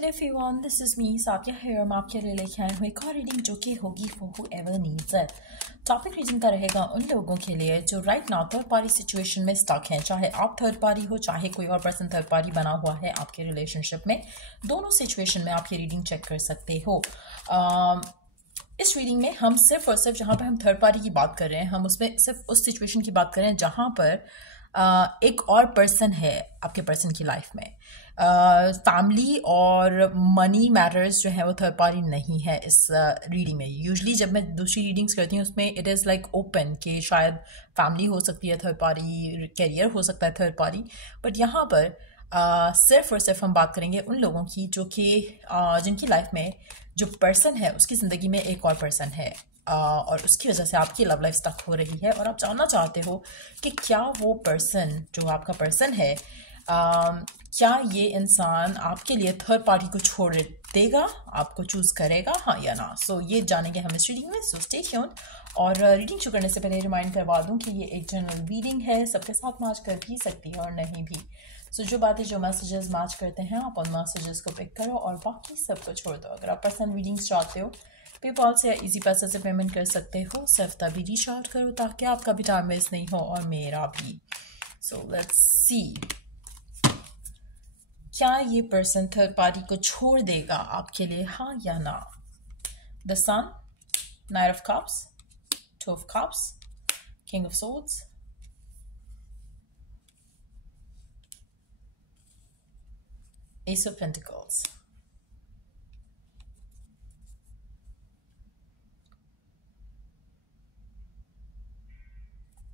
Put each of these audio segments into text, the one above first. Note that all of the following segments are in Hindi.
Hello everyone, this is me Satia है और मैं आपके लिए लेके आई हूँ एक और रीडिंग जो कि होगी for whoever needs it. Topic reading का रहेगा उन लोगों के लिए जो right now third party situation में स्टक हैं, चाहे आप थर्ड पार्टी हो चाहे कोई और पर्सन थर्ड पार्टी बना हुआ है आपके रिलेशनशिप में। दोनों सिचुएशन में आप ये रीडिंग चेक कर सकते हो। इस रीडिंग में हम सिर्फ और सिर्फ जहाँ पर हम थर्ड पार्टी की बात कर रहे हैं, हम उसमें सिर्फ उस सिचुएशन की बात कर रहे हैं जहाँ पर एक और पर्सन है आपके पर्सन की लाइफ में। फैमिली और मनी मैटर्स जो है वो थर्ड पार्टी नहीं है इस रीडिंग में। यूजुअली जब मैं दूसरी रीडिंग्स करती हूँ उसमें इट इज़ लाइक ओपन कि शायद फैमिली हो सकती है थर्ड पार्टी, कैरियर हो सकता है थर्ड पार्टी, बट यहाँ पर सिर्फ और सिर्फ हम बात करेंगे उन लोगों की जो कि जिनकी लाइफ में जो पर्सन है उसकी ज़िंदगी में एक और पर्सन है और उसकी वजह से आपकी लव लाइफ स्टक हो रही है और आप जानना चाहते हो कि क्या वो पर्सन जो आपका पर्सन है क्या ये इंसान आपके लिए थर्ड पार्टी को छोड़ देगा, आपको चूज करेगा, हाँ या ना। सो ये जानेंगे हम इस रीडिंग में। So stay tuned. और रीडिंग शुरू करने से पहले रिमाइंड करवा दूं कि ये एक जनरल रीडिंग है, सबके साथ मैच कर भी सकती है और नहीं भी। सो जो बातें जो मैसेजेस मैच करते हैं आप उन मैसेजेस को पिक करो और बाकी सबको छोड़ दो। अगर आप पर्सनल रीडिंग्स चाहते हो पेपॉल से इजी पैसे से पेमेंट कर सकते हो, सिर्फ तभी रीच आउट करो ताकि आपका भी टाइम वेस्ट नहीं हो और मेरा भी। सो लेट्स सी, क्या ये पर्सन थर्ड पार्टी को छोड़ देगा आपके लिए, हाँ या ना। The sun, knight of cups, two of cups, king of swords, ace of pentacles.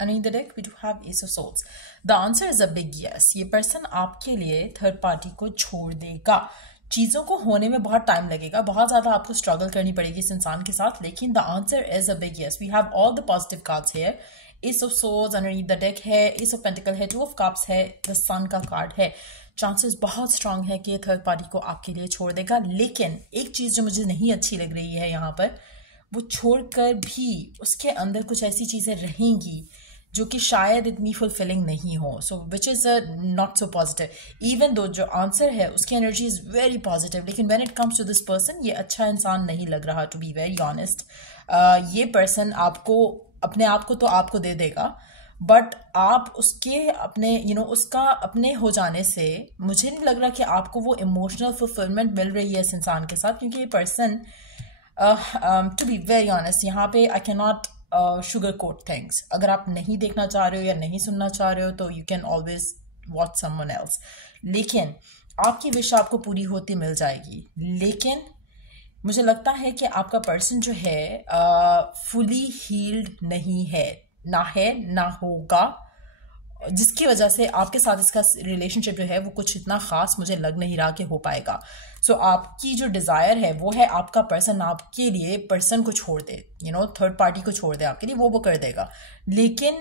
Underneath the deck, we do have Ace of Swords. The answer is a big yes. ये पर्सन आपके लिए थर्ड पार्टी को छोड़ देगा। चीज़ों को होने में बहुत टाइम लगेगा, बहुत ज़्यादा आपको स्ट्रगल करनी पड़ेगी इस इंसान के साथ, लेकिन the answer is a big yes. We have all the positive cards here. Ace of swords underneath the deck है, एस ऑफ पेंटिकल है, टू ऑफ कप्स है, द सन का कार्ड है। चांसेस बहुत स्ट्रांग है कि ये थर्ड पार्टी को आपके लिए छोड़ देगा, लेकिन एक चीज़ जो मुझे नहीं अच्छी लग रही है यहाँ पर, वो छोड़कर भी उसके अंदर कुछ ऐसी चीज़ें रहेंगी जो कि शायद इतनी फुलफिलिंग नहीं हो। So which is not so positive. Even though जो आंसर है उसकी एनर्जी इज़ वेरी पॉजिटिव, लेकिन when it comes to this person ये अच्छा इंसान नहीं लग रहा, टू बी वेरी ऑनेस्ट। ये पर्सन आपको अपने आप को तो आपको दे देगा, बट आप उसके अपने उसका अपने हो जाने से मुझे नहीं लग रहा कि आपको वो इमोशनल फुलफिलमेंट मिल रही है इस इंसान के साथ, क्योंकि ये person to be very honest यहाँ पे I can not sugar coat things. अगर आप नहीं देखना चाह रहे हो या नहीं सुनना चाह रहे हो तो you can always watch someone else, लेकिन आपकी विश आपको पूरी होती मिल जाएगी। लेकिन मुझे लगता है कि आपका पर्सन जो है फुली हील्ड नहीं है ना होगा, जिसकी वजह से आपके साथ इसका रिलेशनशिप जो है वो कुछ इतना खास मुझे लग नहीं रहा कि हो पाएगा। सो आपकी जो डिज़ायर है वो है आपका पर्सन आपके लिए पर्सन को छोड़ दे, थर्ड पार्टी को छोड़ दे आपके लिए, वो कर देगा। लेकिन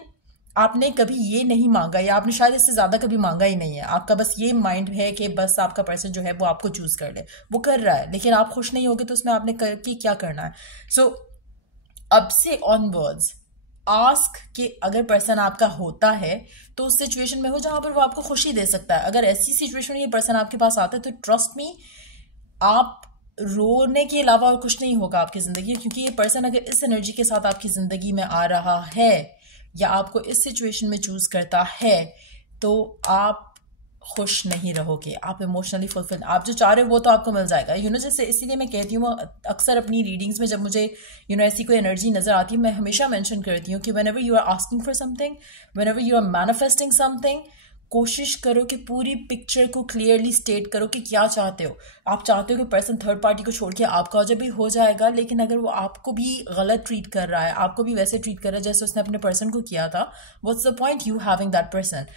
आपने कभी ये नहीं मांगा या आपने शायद इससे ज़्यादा कभी मांगा ही नहीं है। आपका बस ये माइंड है कि बस आपका पर्सन जो है वो आपको चूज कर ले, वो कर रहा है, लेकिन आप खुश नहीं होगे तो उसमें आपने करके क्या करना है। सो अब से ऑनवर्ड्स आस्क कि अगर पर्सन आपका होता है तो उस सिचुएशन में हो जहां पर वो आपको खुशी दे सकता है। अगर ऐसी सिचुएशन में ये पर्सन आपके पास आता है तो ट्रस्ट मी, आप रोने के अलावा और कुछ नहीं होगा आपकी जिंदगी, क्योंकि ये पर्सन अगर इस एनर्जी के साथ आपकी जिंदगी में आ रहा है या आपको इस सिचुएशन में चूज करता है तो आप खुश नहीं रहोगे, आप इमोशनली फुलफिल, आप जो चाह रहे हो वो तो आपको मिल जाएगा। जैसे इसीलिए मैं कहती हूँ अक्सर अपनी रीडिंग्स में जब मुझे ऐसी कोई एनर्जी नजर आती है, मैं हमेशा मेंशन करती हूँ कि whenever you are asking for something, whenever you are manifesting something, कोशिश करो कि पूरी पिक्चर को क्लियरली स्टेट करो कि क्या चाहते हो। आप चाहते हो कि पर्सन थर्ड पार्टी को छोड़ के आपका जब भी हो जाएगा, लेकिन अगर वो आपको भी गलत ट्रीट कर रहा है, आपको भी वैसे ट्रीट कर रहा है जैसे उसने अपने पर्सन को किया था, what's the point you having that person.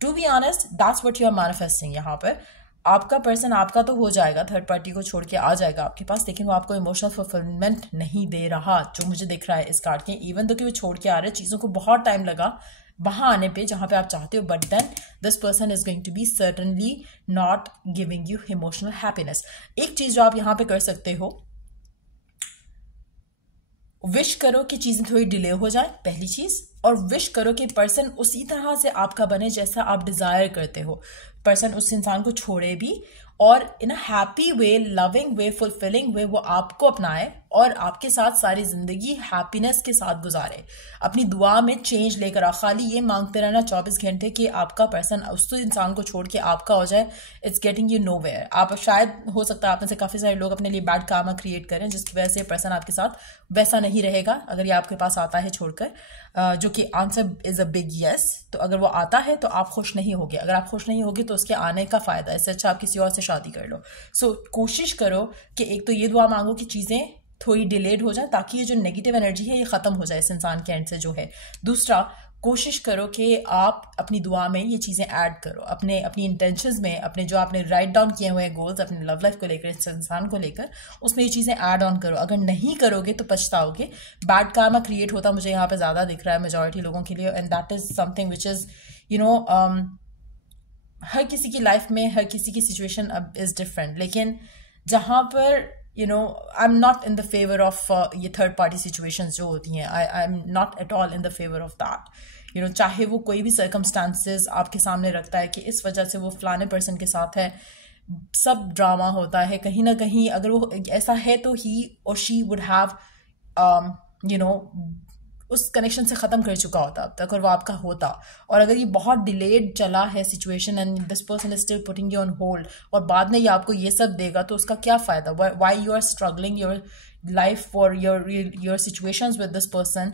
To be honest that's what you are manifesting. यहाँ पर आपका पर्सन आपका तो हो जाएगा, थर्ड पार्टी को छोड़ के आ जाएगा आपके पास, लेकिन वो आपको इमोशनल फुलफिलमेंट नहीं दे रहा, जो मुझे दिख रहा है इस कार्ड के। इवन तो कि वो छोड़ के आ रहे, चीज़ों को बहुत टाइम लगा वहां आने पे जहां पे आप चाहते हो, but then this person is going to be certainly not giving you emotional happiness. एक चीज जो आप यहाँ पे कर सकते हो, विश करो कि चीजें थोड़ी डिले हो जाए, पहली चीज, और विश करो कि पर्सन उसी तरह से आपका बने जैसा आप डिजायर करते हो, पर्सन उस इंसान को छोड़े भी और in a happy way, loving way, fulfilling way वो आपको अपनाए और आपके साथ सारी जिंदगी हैप्पीनेस के साथ गुजारे। अपनी दुआ में चेंज लेकर आ, खाली ये मांगते रहना 24 घंटे कि आपका पर्सन उस तो इंसान को छोड़ के आपका हो जाए, it's getting you nowhere. आप शायद हो सकता है आप में से काफ़ी सारे लोग अपने लिए बैड कामा क्रिएट करें जिसकी वजह से पर्सन आपके साथ वैसा नहीं रहेगा अगर ये आपके पास आता है छोड़कर, जो कि answer is a big yes. तो अगर वो आता है तो आप खुश नहीं होगे, अगर आप खुश नहीं होगे तो उसके आने का फायदा, इससे अच्छा आप किसी और से शादी कर लो। सो कोशिश करो कि एक तो ये दुआ मांगो कि चीज़ें थोड़ी डिलेड हो जाए ताकि ये जो नेगेटिव एनर्जी है ये ख़त्म हो जाए इस इंसान के एंड से जो है। दूसरा, कोशिश करो कि आप अपनी दुआ में ये चीज़ें ऐड करो, अपनी इंटेंशंस में, अपने जो आपने राइट डाउन किए हुए गोल्स अपने लव लाइफ को लेकर, इस इंसान को लेकर, उसमें ये चीज़ें ऐड ऑन करो। अगर नहीं करोगे तो पछताओगे। बैड कार्मा क्रिएट होता मुझे यहाँ पे ज़्यादा दिख रहा है मेजॉरिटी लोगों के लिए, and that is something which is you know हर किसी की लाइफ में हर किसी की सिचुएशन अब इज़ डिफरेंट, लेकिन जहाँ पर I am not in the favour of ये थर्ड पार्टी सिचुएशंस जो होती हैं, I am not at all in the favour of that. चाहे वो कोई भी सर्कमस्टांसेस आपके सामने रखता है कि इस वजह से वो फलाने पर्सन के साथ है, सब ड्रामा होता है कहीं ना कहीं। अगर वो ऐसा है तो ही और शी वुड हैव उस कनेक्शन से ख़त्म कर चुका होता अब तक और वो आपका होता। और अगर ये बहुत डिलेड चला है situation and this person is still putting you on hold और बाद में ये आपको ये सब देगा तो उसका क्या फ़ायदा? Why you are struggling your life for your situations with this person,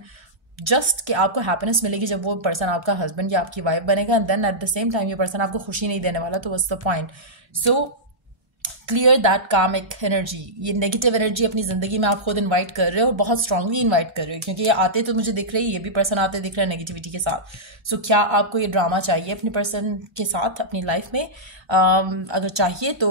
just कि आपको हैप्पीनेस मिलेगी जब वो पर्सन आपका हस्बैंड या आपकी वाइफ बनेगा, and then at the same time ये पर्सन आपको खुशी नहीं देने वाला, तो what's the point? So clear that karmic energy. ये नेगेटिव एनर्जी अपनी जिंदगी में आप खुद इनवाइट कर रहे हो और बहुत स्ट्रांगली इनवाइट कर रहे हो, क्योंकि ये आते तो मुझे दिख रही है, ये भी पर्सन आते दिख रहा है नेगेटिविटी के साथ। सो क्या आपको ये ड्रामा चाहिए अपने पर्सन के साथ अपनी लाइफ में? अगर चाहिए तो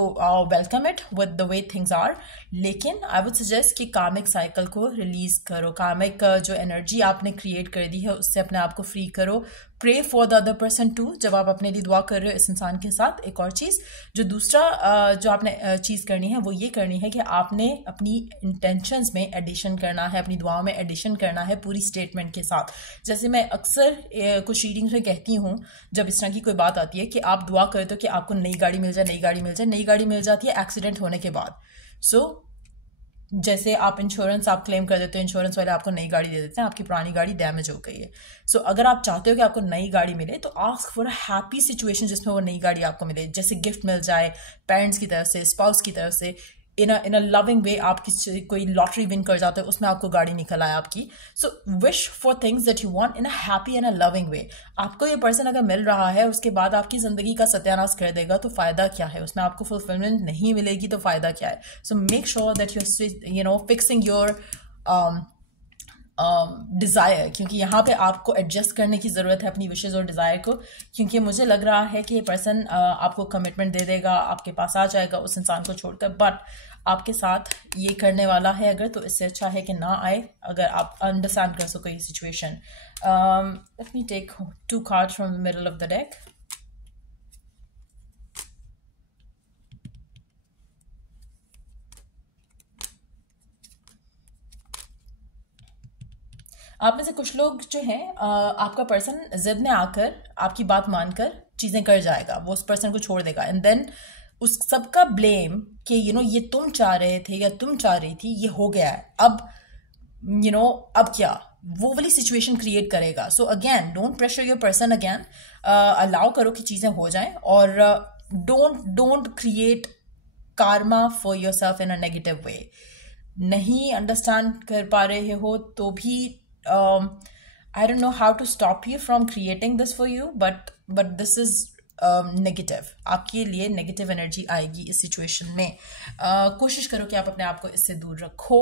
welcome it with the way things are, लेकिन आई वुड सजेस्ट कि कामिक साइकिल को रिलीज करो। कामिक जो एनर्जी आपने क्रिएट कर दी है उससे अपने आप को फ्री करो। Pray for the other person too, जब आप अपने लिए दुआ कर रहे हो इस इंसान के साथ। एक और चीज़ जो दूसरा जो आपने चीज़ करनी है वो ये करनी है कि आपने अपनी इंटेंशंस में एडिशन करना है, अपनी दुआओं में एडिशन करना है पूरी स्टेटमेंट के साथ। जैसे मैं अक्सर कुछ रीडिंग्स में कहती हूँ जब इस तरह की कोई बात आती है कि आप दुआ करते हो कि आपको नई गाड़ी मिल जाए, नई गाड़ी मिल जाए। नई गाड़ी मिल जाती है एक्सीडेंट होने के बाद। सो जैसे आप इंश्योरेंस आप क्लेम कर देते हो, इंश्योरेंस वाले आपको नई गाड़ी दे देते हैं, आपकी पुरानी गाड़ी डैमेज हो गई है। सो अगर आप चाहते हो कि आपको नई गाड़ी मिले तो ask for a happy situation जिसमें वो नई गाड़ी आपको मिले, जैसे गिफ्ट मिल जाए पेरेंट्स की तरफ से, स्पाउस की तरफ से, इन अ लविंग वे। आप कोई लॉटरी विन कर जाते हो उसमें आपको गाड़ी निकल आए आपकी। So wish for things that you want in a happy and a loving way. आपको ये पर्सन अगर मिल रहा है उसके बाद आपकी जिंदगी का सत्यानाश कर देगा तो फायदा क्या है? उसमें आपको फुलफिलमेंट नहीं मिलेगी तो फायदा क्या है? So make sure that you fixing your desire, क्योंकि यहाँ पे आपको एडजस्ट करने की ज़रूरत है अपनी विशेज़ और डिज़ायर को, क्योंकि मुझे लग रहा है कि ये पर्सन आपको कमिटमेंट दे देगा, आपके पास आ जाएगा उस इंसान को छोड़कर, बट आपके साथ ये करने वाला है अगर, तो इससे अच्छा है कि ना आए अगर आप अंडरस्टैंड कर सको ये situation. Let me take 2 cards from the middle of the deck. आप में से कुछ लोग जो हैं आपका पर्सन जिद में आकर आपकी बात मानकर चीज़ें कर जाएगा, वो उस पर्सन को छोड़ देगा, एंड देन उस सबका ब्लेम कि ये तुम चाह रहे थे या तुम चाह रही थी, ये हो गया है, अब अब क्या, वो वाली सिचुएशन क्रिएट करेगा। So again don't pressure your person, again allow करो कि चीज़ें हो जाएं और don't create Karma for your self in a negative way. नहीं अंडरस्टैंड कर पा रहे हो तो भी I don't know how to stop you from creating this for you, but this is negative, आपके लिए नेगेटिव एनर्जी आएगी इस सिचुएशन में। कोशिश करो कि आप अपने आप को इससे दूर रखो।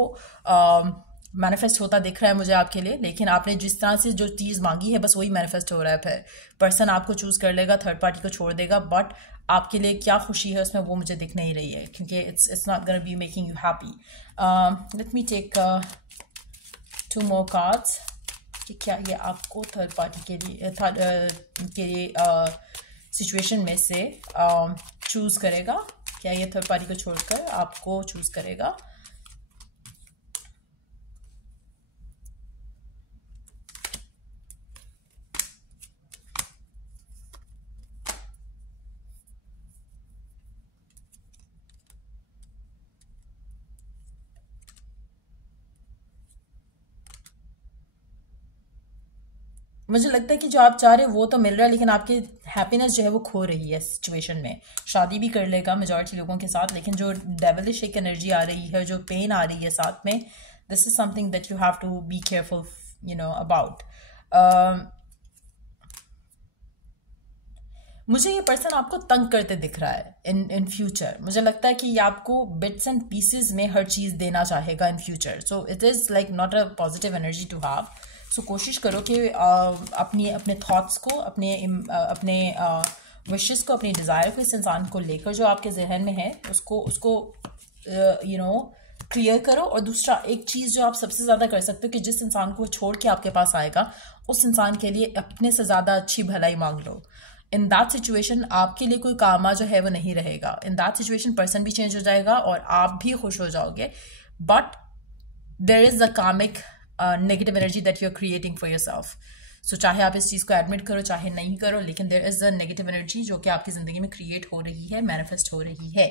मैनिफेस्ट होता दिख रहा है मुझे आपके लिए, लेकिन आपने जिस तरह से जो चीज़ मांगी है बस वही मैनिफेस्ट हो रहा है। फिर पर्सन आपको चूज़ कर लेगा, थर्ड पार्टी को छोड़ देगा, बट आपके लिए क्या खुशी है उसमें वो मुझे दिख नहीं रही है, क्योंकि it's not gonna be making you happy. Let me take 2 more cards कि क्या ये आपको थर्ड पार्टी के लिए सिचुएशन में से चूज़ करेगा, क्या ये थर्ड पार्टी को छोड़कर आपको चूज़ करेगा। मुझे लगता है कि जो आप चाह रहे हो वो तो मिल रहा है, लेकिन आपकी हैप्पीनेस जो है वो खो रही है सिचुएशन में। शादी भी कर लेगा मेजॉरिटी लोगों के साथ, लेकिन जो डेविलिश एक एनर्जी आ रही है, जो पेन आ रही है साथ में, this is something that you have to be careful about. मुझे ये पर्सन आपको तंग करते दिख रहा है इन फ्यूचर। मुझे लगता है कि ये आपको बिट्स एंड पीसेस में हर चीज़ देना चाहेगा in future. So it is like not a positive energy to have. सो कोशिश करो कि अपने थॉट्स को, अपने विशेस को, अपनी डिज़ायर को, इस इंसान को लेकर जो आपके जहन में है उसको क्लियर करो। और दूसरा एक चीज़ जो आप सबसे ज़्यादा कर सकते हो कि जिस इंसान को छोड़ के आपके पास आएगा उस इंसान के लिए अपने से ज़्यादा अच्छी भलाई मांग लो। इन दैट सिचुएशन आपके लिए कोई कामा जो है वो नहीं रहेगा। इन दैट सिचुएशन पर्सन भी चेंज हो जाएगा और आप भी खुश हो जाओगे। But there is a karmic negative energy that you are creating for yourself. सो चाहे आप इस चीज़ को एडमिट करो चाहे नहीं करो, लेकिन देर इज अ नेगेटिव एनर्जी जो कि आपकी ज़िंदगी में क्रिएट हो रही है, मैनिफेस्ट हो रही है।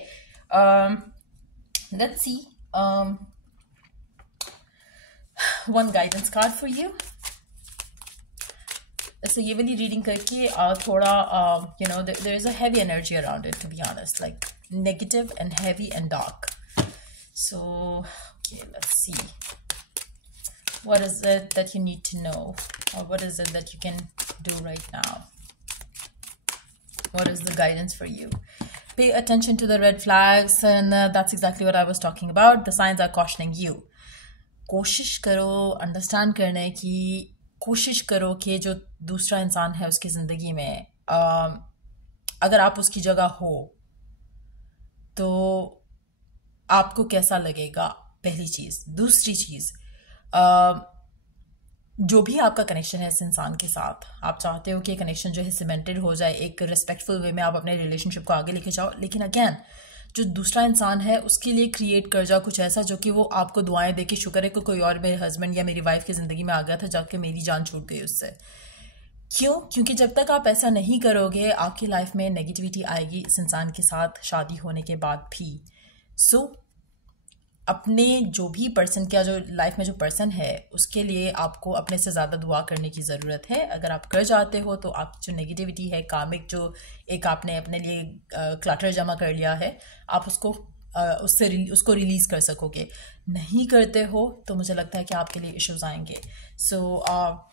Let's see one guidance card for you. So ये वाली रीडिंग करके थोड़ा there is a heavy energy around it, to be honest, like negative and heavy and dark. So okay, let's see what is it that you need to know, or what is it that you can do right now. What is the guidance for you? Pay attention to the red flags, and that's exactly what I was talking about. The signs are cautioning you. कोशिश करो अंडरस्टैंड करने की, कोशिश करो कि जो दूसरा इंसान है उसकी ज़िंदगी में अगर आप उसकी जगह हो तो आपको कैसा लगेगा, पहली चीज़। दूसरी चीज़, जो भी आपका कनेक्शन है इस इंसान के साथ, आप चाहते हो कि ये कनेक्शन जो है सीमेंटेड हो जाए, एक रिस्पेक्टफुल वे में आप अपने रिलेशनशिप को आगे लेके जाओ। लेकिन अगेन जो दूसरा इंसान है उसके लिए क्रिएट कर जाओ कुछ ऐसा जो कि वो आपको दुआएं दे के शुक्र है कि कोई और मेरे हस्बैंड या मेरी वाइफ की ज़िंदगी में आ गया था जाके मेरी जान छूट गई उससे। क्यों? क्योंकि जब तक आप ऐसा नहीं करोगे आपकी लाइफ में नेगेटिविटी आएगी इस इंसान के साथ शादी होने के बाद भी। सो अपने जो भी पर्सन का, जो लाइफ में जो पर्सन है उसके लिए आपको अपने से ज़्यादा दुआ करने की ज़रूरत है। अगर आप कर जाते हो तो आप जो नेगेटिविटी है, कामिक जो एक आपने अपने लिए क्लटर जमा कर लिया है, आप उसको रिलीज़ कर सकोगे। नहीं करते हो तो मुझे लगता है कि आपके लिए इश्यूज आएंगे। So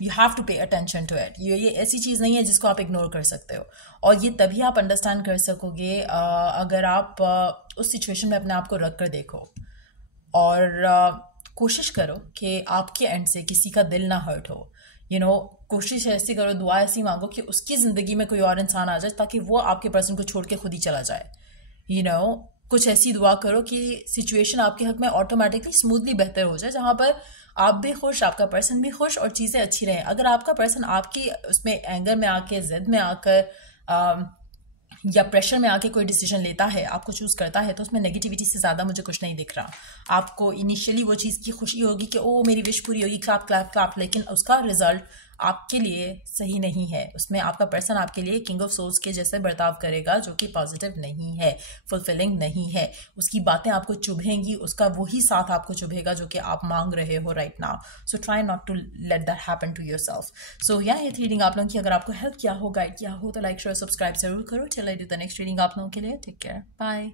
you have to pay attention to it. ये ऐसी चीज़ नहीं है जिसको आप इग्नोर कर सकते हो, और ये तभी आप अंडरस्टैंड कर सकोगे अगर आप उस सिचुएशन में अपने आप को रख कर देखो और कोशिश करो कि आपके एंड से किसी का दिल ना हर्ट हो। कोशिश ऐसी करो, दुआ ऐसी मांगो कि उसकी ज़िंदगी में कोई और इंसान आ जाए ताकि वो आपके पर्सन को छोड़ के खुद ही चला जाए। कुछ ऐसी दुआ करो कि सिचुएशन आपके हक में ऑटोमेटिकली स्मूथली बेहतर हो जाए, जहाँ पर आप भी खुश, आपका पर्सन भी खुश और चीज़ें अच्छी रहें। अगर आपका पर्सन आपकी उसमें एंगर में आके, जिद में आकर या प्रेशर में आके कोई डिसीजन लेता है, आपको चूज करता है, तो उसमें नेगेटिविटी से ज़्यादा मुझे कुछ नहीं दिख रहा। आपको इनिशियली वो चीज़ की खुशी होगी कि ओ मेरी विश पूरी होगी, क्लैप क्लैप क्लैप, लेकिन उसका रिजल्ट आपके लिए सही नहीं है। उसमें आपका पर्सन आपके लिए किंग ऑफ सोल्स के जैसे बर्ताव करेगा जो कि पॉजिटिव नहीं है, फुलफिलिंग नहीं है। उसकी बातें आपको चुभेंगी, उसका वही साथ आपको चुभेगा जो कि आप मांग रहे हो right now. So try not to let that happen to yourself. So ये रीडिंग आप लोगों की अगर आपको हेल्प किया हो, गाइड किया हो, तो लाइक शेयर सब्सक्राइब जरूर करो। Till I do the next reading आप लोगों के लिए, टेक केयर, बाय।